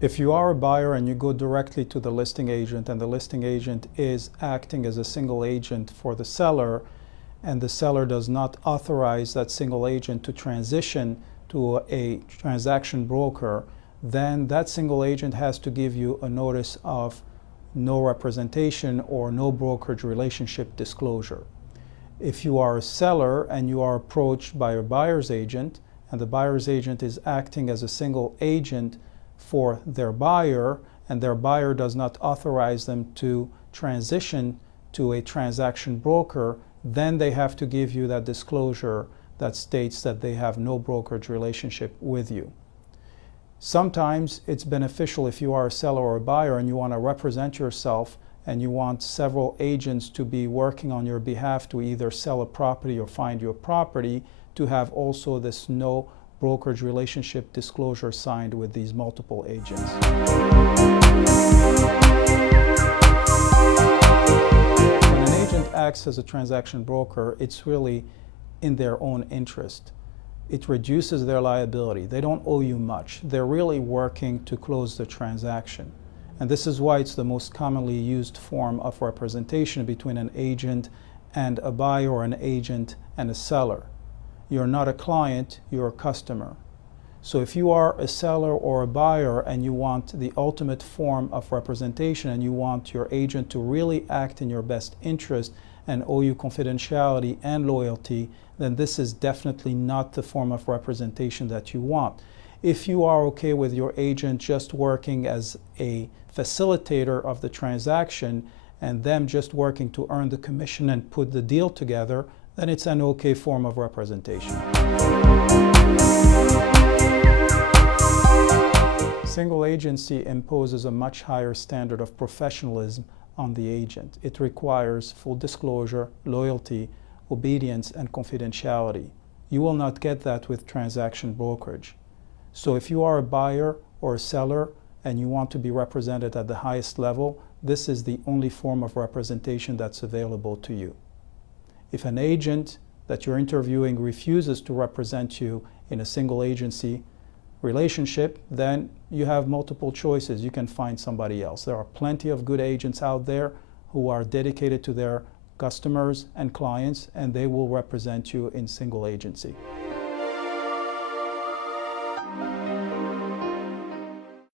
If you are a buyer and you go directly to the listing agent and the listing agent is acting as a single agent for the seller and the seller does not authorize that single agent to transition to a transaction broker, then that single agent has to give you a notice of no representation or no brokerage relationship disclosure. If you are a seller and you are approached by a buyer's agent and the buyer's agent is acting as a single agent for their buyer and their buyer does not authorize them to transition to a transaction broker, then they have to give you that disclosure that states that they have no brokerage relationship with you. Sometimes it's beneficial if you are a seller or a buyer and you want to represent yourself and you want several agents to be working on your behalf to either sell a property or find you a property, to have also this no brokerage relationship disclosure signed with these multiple agents. When an agent acts as a transaction broker, it's really in their own interest. It reduces their liability. They don't owe you much. They're really working to close the transaction. And this is why it's the most commonly used form of representation between an agent and a buyer or an agent and a seller. You're not a client, you're a customer. So if you are a seller or a buyer and you want the ultimate form of representation and you want your agent to really act in your best interest and owe you confidentiality and loyalty, then this is definitely not the form of representation that you want. If you are okay with your agent just working as a facilitator of the transaction and them just working to earn the commission and put the deal together, then it's an okay form of representation. Single agency imposes a much higher standard of professionalism on the agent. It requires full disclosure, loyalty, obedience, and confidentiality. You will not get that with transaction brokerage. So if you are a buyer or a seller and you want to be represented at the highest level, this is the only form of representation that's available to you. If an agent that you're interviewing refuses to represent you in a single agency relationship, then you have multiple choices. You can find somebody else. There are plenty of good agents out there who are dedicated to their customers and clients, and they will represent you in single agency.